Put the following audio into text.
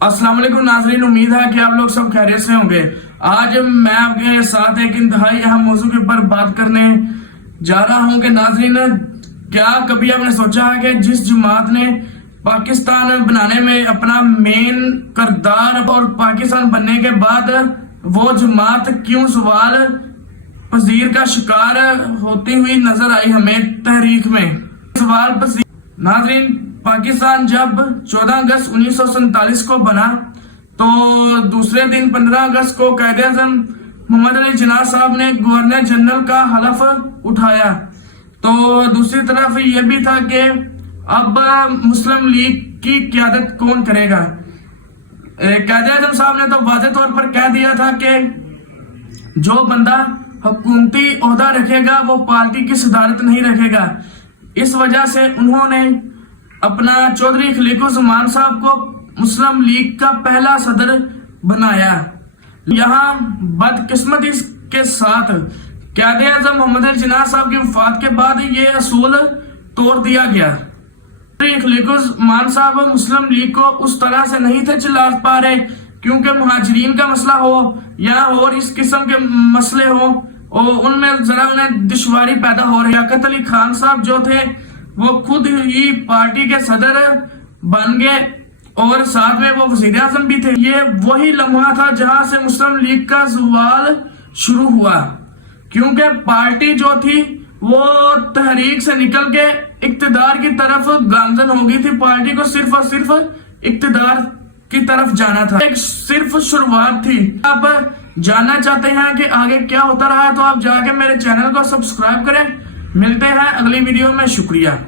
अस्सलाम वालेकुम नाजरीन, उम्मीद है कि आप लोग सब खैरियत से होंगे। आज मैं आपके साथ एक इंतहाई अहम मौजू के ऊपर बात करने जा रहा हूं कि नाजरीन, क्या कभी आपने सोचा है कि जिस जमात ने पाकिस्तान बनाने में अपना मेन किरदार और पाकिस्तान बनने के बाद वो जमात क्यों सवाल पजीर का शिकार होती हुई नजर आई हमें तहरीक में। सवाल पजीर नाजरीन, पाकिस्तान जब 14 अगस्त 1947 को बना तो दूसरे दिन 15 अगस्त को कायदे-ए-आज़म मोहम्मद अली जिन्ना साहब ने गवर्नर जनरल का हलफ उठाया। तो दूसरी तरफ ये भी था कि अब मुस्लिम लीग की क़यादत कौन करेगा। कायदे-ए-आज़म साहब ने तो वाज़ेह तौर पर कह दिया था कि जो बंदा हुकूमती ओहदा रखेगा वो पार्टी की सदारत नहीं रखेगा। इस वजह से उन्होंने अपना चौधरी खलीकुज़्ज़मान साहब को मुस्लिम लीग का पहला सदर बनाया। यहाँ बदकिस्मती के साथ कायदे-ए-आज़म मोहम्मद अली जिन्ना साहब की वफात के बाद ये असूल तोड़ दिया गया। चौधरी खलीकुज़्ज़मान साहब मुस्लिम लीग को उस तरह से नहीं थे चला पा रहे, क्योंकि मुहाजिरीन का मसला हो या और इस किस्म के मसले हो और उनमें जरा उन्हें दुश्वारी पैदा हो रही। लियाकत अली खान साहब जो थे वो खुद ही पार्टी के सदर बन गए और साथ में वो वज़ीर आज़म भी थे। ये वही लम्हा था जहां से मुस्लिम लीग का ज़वाल शुरू हुआ, क्योंकि पार्टी जो थी वो तहरीक से निकल के इक्तिदार की तरफ गामजन हो गई थी। पार्टी को सिर्फ और सिर्फ इक्तिदार की तरफ जाना था, एक सिर्फ शुरुआत थी। आप जानना चाहते हैं कि आगे क्या होता रहा है तो आप जाके मेरे चैनल को सब्सक्राइब करें। मिलते हैं अगली वीडियो में, शुक्रिया।